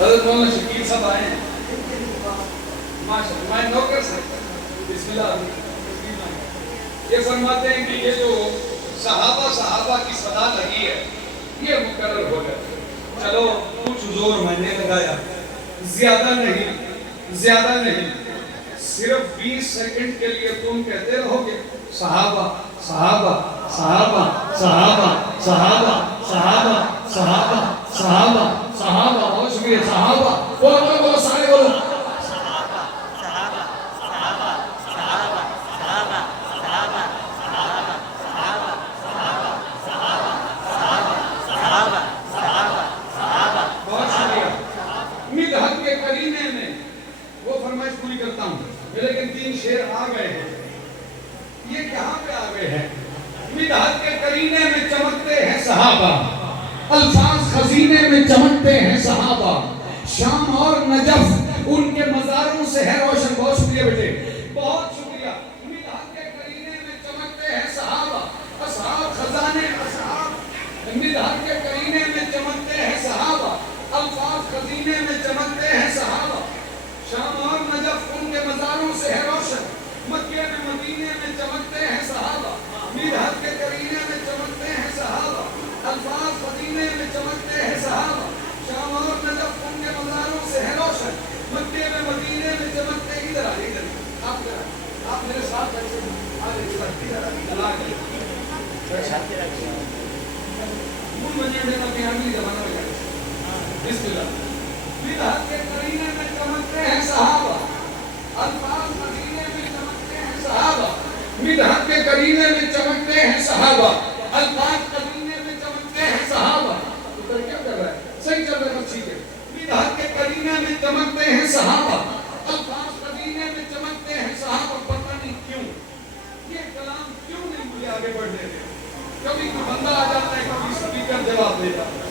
حضرت مولانا شکیل صاحب آئے ہیں ماشاءاللہ، میں نوکر سے بسم اللہ یہ فرماتے ہیں کہ یہ جو صحابہ کی صدا لگی ہے یہ مقرر ہو گئے. چلو کچھ زور میں نے لگایا، زیادہ نہیں، صرف 20 سیکنڈ کے لیے تم کہتے رہو گے صحابہ صحابہ صحابہ صحابہ صحابہ صحابہ صحابہ صحابہ صحابہ. بہت شکریہ. صحابہ بولو سارے بولو. مدحت کے کرینے میں وہ فرمائش پوری کرتا ہوں لیکن 3 شعر آ گئے ہیں. یہ کہاں پہ آ گئے ہیں؟ مدحت کے کرینے میں چمکتے ہیں صحابہ، الفاظ خزینے میں چمکتے ہیں صحابہ، شام اور نجف ان کے مزاروں سے ہے روشن. بہت شکریہ بیٹے، بہت شکریہ. مدحت کے کرینے میں چمکتے ہیں صحابہ، اصحاب خزانے اصحاب. مدحت کے کرینے میں چمکتے ہیں صحابہ، الفاظ خزینے میں چمکتے ہیں صحابہ، شام اور نجف ان کے مزاروں سے ہے روشن. مکے میں مدینے میں چمکتے ہیں صحابہ، مدحت کے کرینے میں چمکتے ہیں صحابہ، الفاظ خزینے میں چمکتے ہیں صحابہ، شام اور نجف ان کے مزاروں سے ہے روشن. مکے میں مدینے میں چمکتے ہیں. ادھر آئیے، ادھر آپ میرے ساتھ بیٹھے بسم اللہ. مدحت کے کرینے میں چمکتے ہیں صحابہ، الفاظ خزینے میں چمکتے ہیں صحابہ، مدحت کے کرینے میں چمکتے ہیں صحابہ، الفاظ خزینے میں چمکتے ہیں صحابہ. ادھر کیا کر رہا ہے؟ صحیح چل رہا ہے، بس ٹھیک ہے. مدحت کے کرینے میں چمکتے ہیں صحابہ، الفاظ خزینے میں چمکتے ہیں صحابہ. پتہ نہیں کیوں یہ کلام کیوں نہیں مجھے آگے بڑھنے دے. کبھی کوئی بندہ آ جاتا ہے، کبھی اسپیکر جواب دیتا ہے.